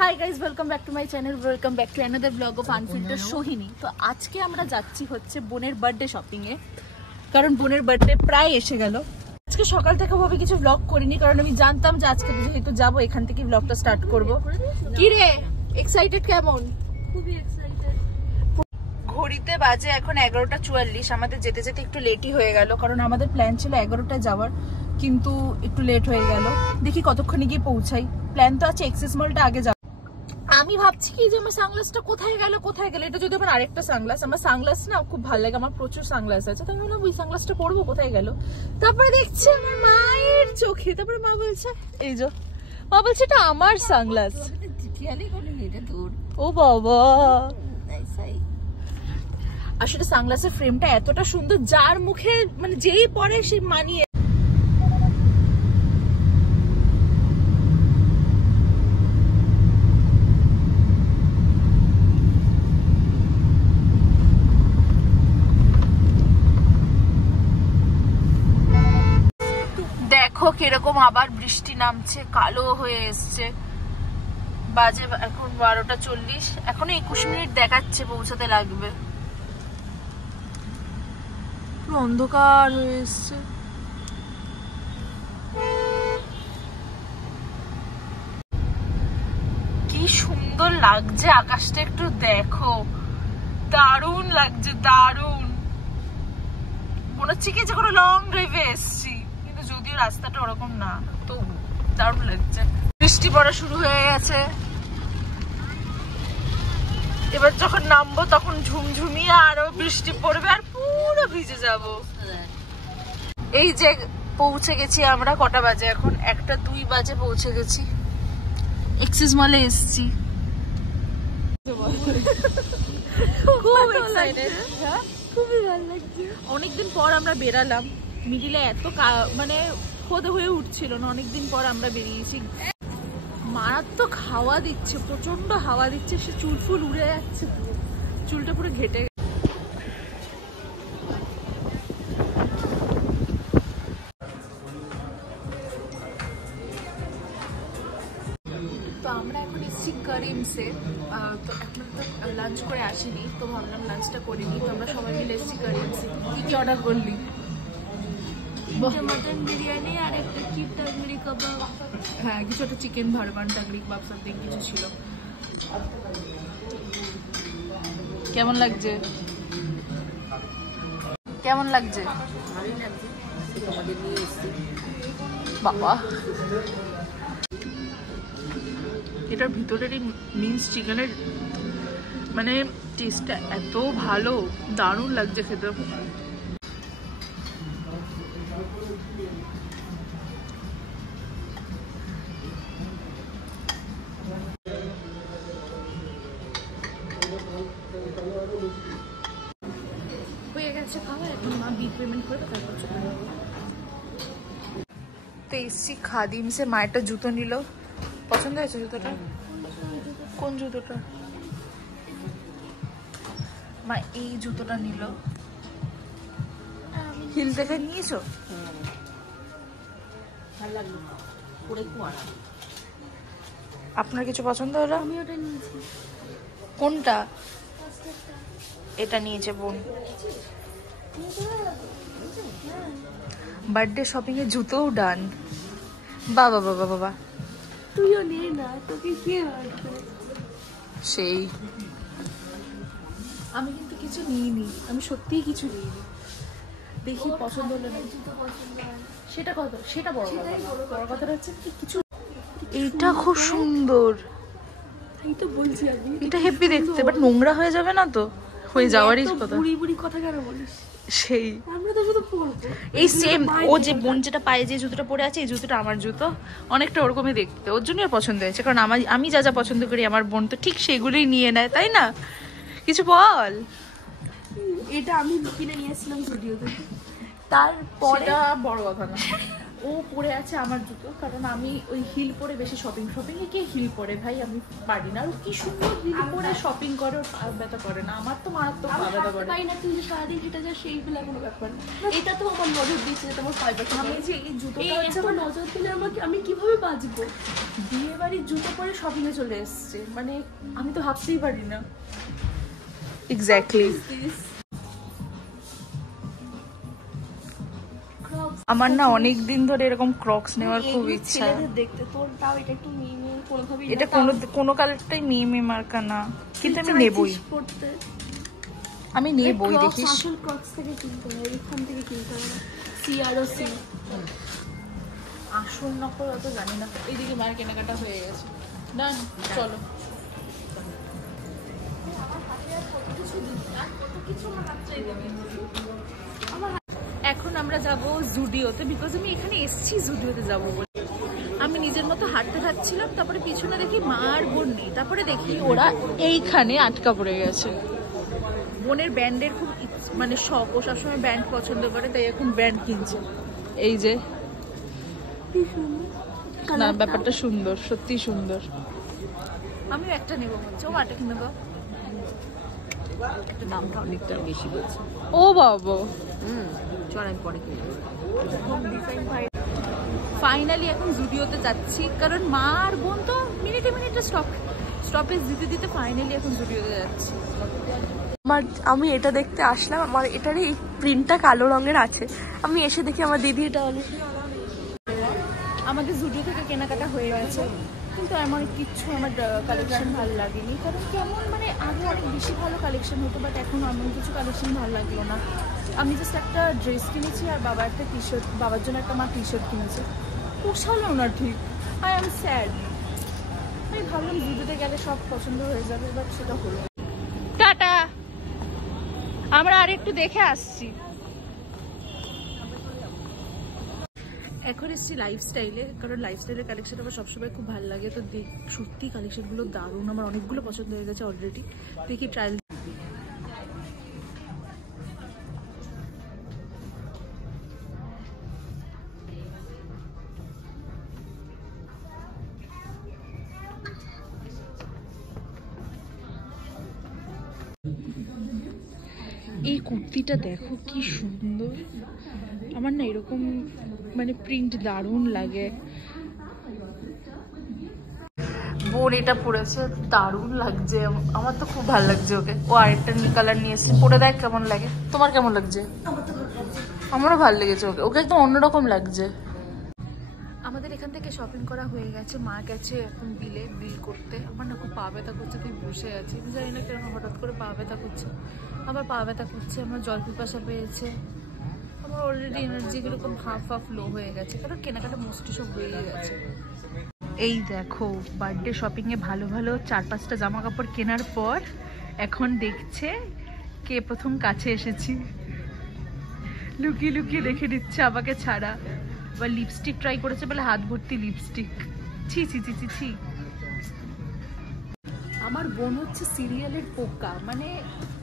Hi guys, welcome back to my channel, welcome back to another blog of unfilter Sohini. তো আজকে আমরা যাচ্ছি হচ্ছে বোনের বার্থডে শপিংয়ে, কারণ বোনের বার্থডে প্রায় এসে গেল। আজকে সকাল থেকে ভাবে কিছু ব্লগ করিনি, কারণ আমি জানতাম যে আজকে যেহেতু যাবো এখান থেকে ব্লগটা স্টার্ট করবো। কি রে, এক্সাইটেড কেমন? খুবই এক্সাইটেড। ঘড়িতে বাজে এখন 11:44। আমাদের যেতে যেতে একটু লেটই হয়ে গেল, কারণ আমাদের প্ল্যান ছিল 11টায় যাওয়ার, কিন্তু একটু লেট হয়ে গেল। দেখি কতক্ষণে গিয়ে পৌঁছাই। প্ল্যান তো আছে এক্সেস মলটা আগে যাবো। আমি ভাবছি কি যে আমার সানগ্লাসটা কোথায় গেল। এটা যদি আমার আরেকটা সানগ্লাস, আমার সানগ্লাস না খুব ভালো লাগে, আমার প্রচুর সানগ্লাস আছে, তাই বললাম ওই সানগ্লাসটা পরবো, কোথায় গেল। তারপরে দেখছি আমার মায়ের চোখে, তারপরে মা বলছে এই যে, মা বলছে এটা আমার সানগ্লাস। ও বাবা, আসলে সানগ্লাসের ফ্রেমটা এতটা সুন্দর, যার মুখে মানে যেই পরে সে মানিয়ে। দেখো কিরকম আবার বৃষ্টি নামছে, কালো হয়ে এসছে। বাজে এখন 12:40, এখনো 21 মিনিট দেখাচ্ছে পৌঁছাতে লাগবে। পুরো অন্ধকার হয়ে এসছে। কি সুন্দর লাগছে আকাশটা, একটু দেখো, দারুণ লাগছে, দারুণ মনে হচ্ছে কি যে কোনো লং ড্রাইভে এসছি, কিন্তু যদিও রাস্তাটা ওরকম না, তো দারুণ লাগছে। বৃষ্টি পড়া শুরু হয়ে গেছে, এবার যখন নামবো তখন ঝুমঝুমিয়ে আরো বৃষ্টি পড়বে আর পুরো ভিজে যাব। এই যে পৌঁছে গেছি আমরা, কটা বাজে এখন? 1:02 বাজে পৌঁছে গেছি, এক্সিস মলে এসছি। খুব এক্সাইটেড, খুবই ভালো লাগছে। অনেকদিন পর আমরা বেরালাম, মিডিলে এত মানে খোদ হয়ে উঠছিল না, অনেকদিন পর আমরা বেরিয়েছি। মারাত্মক হাওয়া দিচ্ছে, প্রচন্ড হাওয়া দিচ্ছে, সে চুল ফুল উড়ে যাচ্ছে, চুলটা পুরো ঘেটে গেছে। তো আমরা এখন এসেছি করিমসে। তো এখন তো লাঞ্চ করে আসিনি, তো ভাবলাম লাঞ্চটা করে নিই। তো আমরা সবাই মিলে এসেছি করিমসে। কি কি অর্ডার করলি? মটন বিরিয়ানি আর একটা কি টাগরি কাবাব। হ্যাঁ, কিছু একটা চিকেন ভারবান টাগরি কাবাব সামথিং কিছু ছিল। কেমন লাগছে? কেমন লাগছে? বাবা, এটার ভিতরের এই মিন্স চিকেনের মানে টেস্টটা এত ভালো, দারুণ লাগছে খেতে। হয়ে গেছে খাবার, এখন মা বিল পেমেন্ট করবে, তারপর চলে যাবো। তো এসছি খাদিমসে, মা একটা জুতো নিল। পছন্দ হয়েছে জুতোটা? কোন জুতোটা? মা এই জুতোটা নিল। হিল দেখে নিয়েছো? আপনার কিছু পছন্দ হলো? আমি ওটা নিয়েছি। কোনটা? এটা নিয়েছে বোন। বার্থডে শপিং এ জুতোও ডান। বাবা বাবা বাবা, তুইও নে না, তোকে কে বলছে? সেই আমি কিন্তু কিছু নিইনি, আমি সত্যিই কিছু নিইনি। দেখি পছন্দ হলো না। সেটা কত? সেটা বড় কথা, বড় কথাটা হচ্ছে কিছু। এইটা খুব সুন্দর, এই তো বলছি আমি, এটা হেভি দেখতে, বাট নোংরা হয়ে যাবে না তো? হয়ে যাওয়ারই কথা। বুড়ি বুড়ি কথা কেন বলিস? সেই আমরা তো শুধু পরবো এই সেম। ও যে বোন যেটা পায়ে যে জুতোটা পরে আছে, এই জুতোটা আমার জুতো, অনেকটা ওরকমই দেখতে, ওর জন্যই পছন্দ হয়েছে। কারণ আমি যা যা পছন্দ করি আমার বোন তো ঠিক সেগুলোই নিয়ে নেয়, তাই না? কিছু বল। এটা আমি কিনে নিয়ে এসেছিলাম স্টুডিও থেকে, তারপরে বড় কথা না, ও পরে আছে আমার জুতো, কারণ আমি ওই হিল পরে বেশি শপিং এ কে হিল পরে ভাই, আমি পারি না। আর কি সুন্দর হিল পরে শপিং করে, ওর পা ব্যথা করে না, আমার তো মারাত্মক পা ব্যথা করে। পাই না, তুই যে সারাদিন হেঁটে যাস সেইগুলো কোনো ব্যাপার না। এটা তো আমার নজর দিচ্ছে, তোমার পাইবা। আমি যে এই জুতোটা হচ্ছে আমার নজর দিলে আমাকে, আমি কিভাবে বাঁচবো? বিয়ে বাড়ির জুতো পরে শপিং এ চলে এসছে, মানে আমি তো ভাবতেই পারি না। এক্স্যাক্টলি। আমার না অনেক দিন ধরে এরকম ক্রক্স নেওয়ার খুব ইচ্ছা। দেখতে তোর তাও এটা একটু মিমি কোনোভাবে, এটা কোনো কালারটাই মিমি মার্কা না, কিন্তু আমি নেবই, আমি নেবই। দেখিস আসল ক্রক্স থেকে কিনতে হয়, এখান থেকে কিনতে হয়, সিআরওসি। আসল নকল অত জানি না। এইদিকে মায়ের কেনাকাটা হয়ে গেছে, ডান, চলো। এখন আমরা যাব জুডিওতে, বিকজ আমি এখানে এসেছি জুডিওতে যাব বলে। আমি নিজের মতো হাঁটতে থাকছিলাম, তারপরে পিছনে দেখি মা আর বোন নেই, তারপরে দেখি ওরা এইখানে আটকা পড়ে গেছে। বোনের ব্যান্ডের খুব মানে শখ, ও সবসময় ব্যান্ড পছন্দ করে, তাই এখন ব্যান্ড কিনছে। এই যে না, ব্যাপারটা সুন্দর, সত্যি সুন্দর। আমিও একটা নেবো হচ্ছে, ও মাটা কিনে দাও। দামটা অনেকটা বেশি বলছে। ও বাবা, চল আমি পরে কিনে দেবো। ফাইনালি এখন জুডিওতে যাচ্ছি, কারণ মা আর বোন তো মিনিটে স্টপেজ দিতে ফাইনালি এখন জুডিওতে যাচ্ছি। আমি এটা দেখতে আসলাম, আমার এটারই এই প্রিন্টটা কালো রঙের আছে। আমি এসে দেখি আমার দিদি এটা অলরেডি। আমাদের জুডিও থেকে কেনাকাটা হয়ে গেছে, কিন্তু এমন কিচ্ছু আমার কালেকশন ভালো লাগেনি। কারণ কেমন মানে আগে অনেক বেশি ভালো কালেকশন হতো, বাট এখন এমন কিছু কালেকশন ভালো লাগলো না। আমি জাস্ট একটা ড্রেস কিনেছি, আর বাবা একটা টি শার্ট, বাবার জন্য একটা মা টি শার্ট কিনেছে, পোষালো না ঠিক। I am sad. আমি ভাবলাম জুডিওতে গেলে সব পছন্দ হয়ে যাবে, বাট সেটা হলো। টাটা, আমরা আর একটু দেখে আসছি। এখন এসেছি লাইফস্টাইলে, কারণ লাইফস্টাইলের কালেকশন আমার সবসময় খুব ভালো লাগে। তো সত্যি কালেকশনগুলো দারুণ, আমার অনেকগুলো পছন্দ হয়ে গেছে অলরেডি। দেখি ট্রায়াল। এই কুর্তিটা দেখো কি সুন্দর, আমার না এরকম মানে প্রিন্ট দারুণ লাগে। বোন এটা পরেছে, দারুণ লাগছে, আমার তো খুব ভালো লাগছে ওকে। ও আরেকটা কালার নিয়ে এসেছে, পরে দেখ কেমন লাগে। তোমার কেমন লাগছে? আমারও ভালো লেগেছে ওকে, ওকে একদম অন্যরকম লাগছে। আমাদের এখান থেকে শপিং করা হয়ে গেছে, মা গেছে এখন বিল করতে। আমার না খুব পা ব্যথা করছে, তুই বসে আছি, আমি জানি না কেন হঠাৎ করে পা ব্যথা করছে। আমার পা ব্যথা করছে, আমার জল পিপাসা পেয়েছে, আমার অলরেডি এনার্জিগুলো খুব হাফ লো হয়ে গেছে, কারণ কেনাকাটা মোস্টলি সব হয়ে গেছে। এই দেখো বার্থডে শপিংয়ে ভালো 4-5টা জামা কাপড় কেনার পর এখন দেখছে কে প্রথম কাছে এসেছি, লুকিয়ে দেখে নিচ্ছে আমাকে ছাড়া। বা লিপস্টিক ট্রাই করেছে বলে হাত ভর্তি লিপস্টিক, ছি। আমার বোন হচ্ছে সিরিয়ালের পোকা, মানে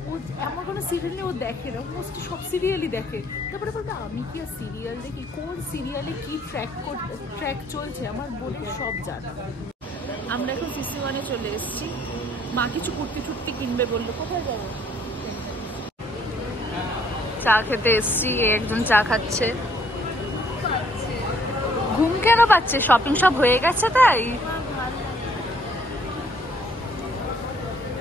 ও এমন কোনো সিরিয়াল নেই ও দেখে না, মোস্ট সব সিরিয়ালই দেখে। তারপরে বলবে আমি কি আর সিরিয়াল দেখি, কোন সিরিয়ালে কি ট্র্যাক চলছে আমার বোনের সব জানা। আমরা এখন CC1-এ চলে এসেছি, মা কিছু কুর্তি কিনবে বললো। কোথায় যাবো? চা খেতে এসছি, একজন চা খাচ্ছে। ঘুম কেন পাচ্ছে? শপিং সব হয়ে গেছে তাই।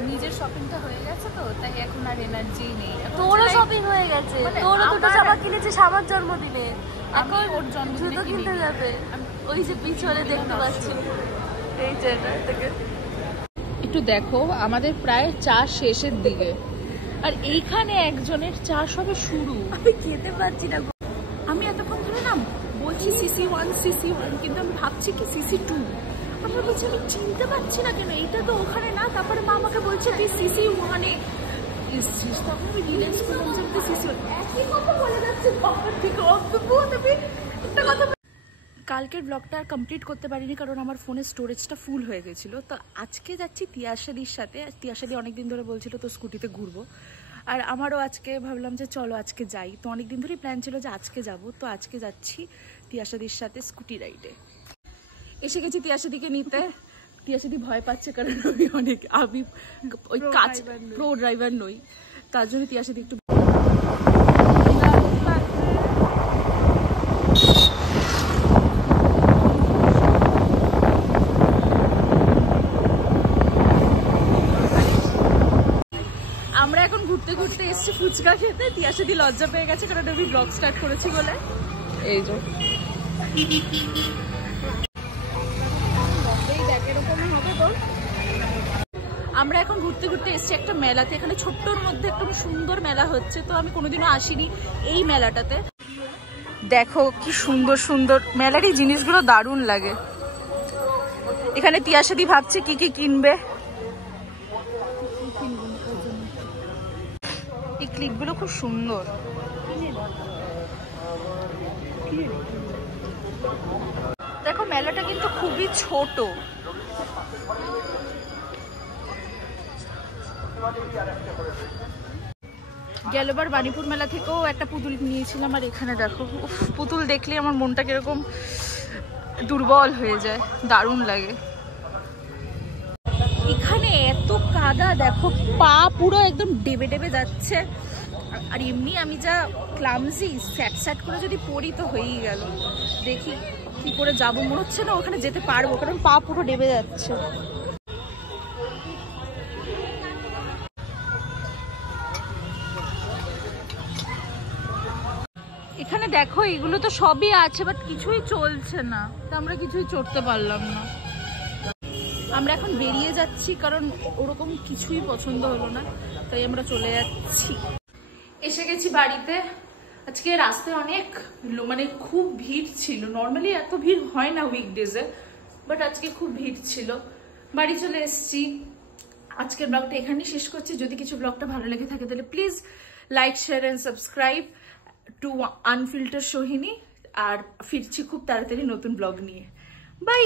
নিজের শপিংটা হয়ে গেছে তো, তাই এখন আর এনার্জি নেই। তোরও শপিং হয়ে গেছে, তোরও দুটো জামা কিনেছিস আমার জন্মদিনে, এখন ওর জন্মদিনে জুতো কিনতে যাবে। ওই যে পিছনে দেখতে পাচ্ছি এই জায়গা থেকে। একটু দেখো আমাদের প্রায় চা শেষের দিকে, আর এইখানে একজনের চা সবে শুরু। আমি খেতে পারছি না। আমি এতক্ষণ ধরে না বলছি CC1, কিন্তু আমি ভাবছি কি CC2। আমরা বলছি আমি চিনতে পারছি না কেন, এইটা তো ওখানে না। তারপরে মা আমাকে বলছে তুই CC1-এ এসছিস, তখন আমি রিয়েলাইজ করলাম যে তুই CC1। একই কথা বলে যাচ্ছে বাবার থেকে অদ্ভুত। আমি একটা কথা, কালকের ব্লগটা আর কমপ্লিট করতে পারিনি কারণ আমার ফোনের স্টোরেজটা ফুল হয়ে গেছিলো। তো আজকে যাচ্ছি তিয়াশাদির সাথে। তিয়াশাদি অনেকদিন ধরে বলছিল তো স্কুটিতে ঘুরবো, আর আমারও আজকে ভাবলাম যে চলো আজকে যাই। তো অনেকদিন ধরেই প্ল্যান ছিল যে আজকে যাব, তো আজকে যাচ্ছি তিয়াশাদির সাথে স্কুটি রাইডে। এসে গেছি তিয়াশাদিকে নিতে। তিয়াশাদি ভয় পাচ্ছে কারণ আমি ওই কাজ প্রো ড্রাইভার নই, তার জন্য তিয়াশাদি একটু আমরা এখন ঘুরতে ঘুরতে এসেছি ফুচকা খেতে। তিয়াশাদি লজ্জা পেয়ে গেছে কারণ আমি ব্লগ স্টার্ট করেছি বলে। এই যে আমরা এখন ঘুরতে ঘুরতে এসেছি একটা মেলাতে। এখানে ছোট্টর মধ্যে একটা সুন্দর মেলা হচ্ছে, তো আমি কোনোদিনও আসিনি এই মেলাটাতে। দেখো কি সুন্দর সুন্দর মেলারই জিনিসগুলো দারুণ লাগে। এখানে তিয়াশাদি ভাবছে কি কি কিনবে। এই ক্লিপগুলো খুব সুন্দর। দেখো মেলাটা কিন্তু খুবই ছোট। গেলবার বাণীপুর মেলা থেকেও একটা পুতুল নিয়েছিলাম, আর এখানে দেখো পুতুল দেখলে আমার মনটা কিরকম দুর্বল হয়ে যায়, দারুণ লাগে। এখানে এত কাদা, দেখো পা পুরো একদম ডেবে ডেবে যাচ্ছে। আর এমনি আমি যা ক্লামজি, স্যাট স্যাট করে যদি পড়ি তো হয়েই গেল। দেখি কি করে যাবো, মনে হচ্ছে না ওখানে যেতে পারবো কারণ পা পুরো ডেবে যাচ্ছে। এখানে দেখো এগুলো তো সবই আছে, বাট কিছুই চলছে না, তো আমরা কিছুই চড়তে পারলাম না। আমরা এখন বেরিয়ে যাচ্ছি কারণ ওরকম কিছুই পছন্দ হলো না, তাই আমরা চলে যাচ্ছি। এসে গেছি বাড়িতে। আজকে রাস্তায় অনেক মানে খুব ভিড় ছিল। নর্মালি এত ভিড় হয় না উইকডেজে, বাট আজকে খুব ভিড় ছিল। বাড়ি চলে এসেছি। আজকের ব্লগটা এখানেই শেষ করছি। যদি কিছু ব্লগটা ভালো লেগে থাকে তাহলে please like, share and subscribe to unfilter Sohini. আর ফিরছি খুব তাড়াতাড়ি নতুন ব্লগ নিয়ে। বাই।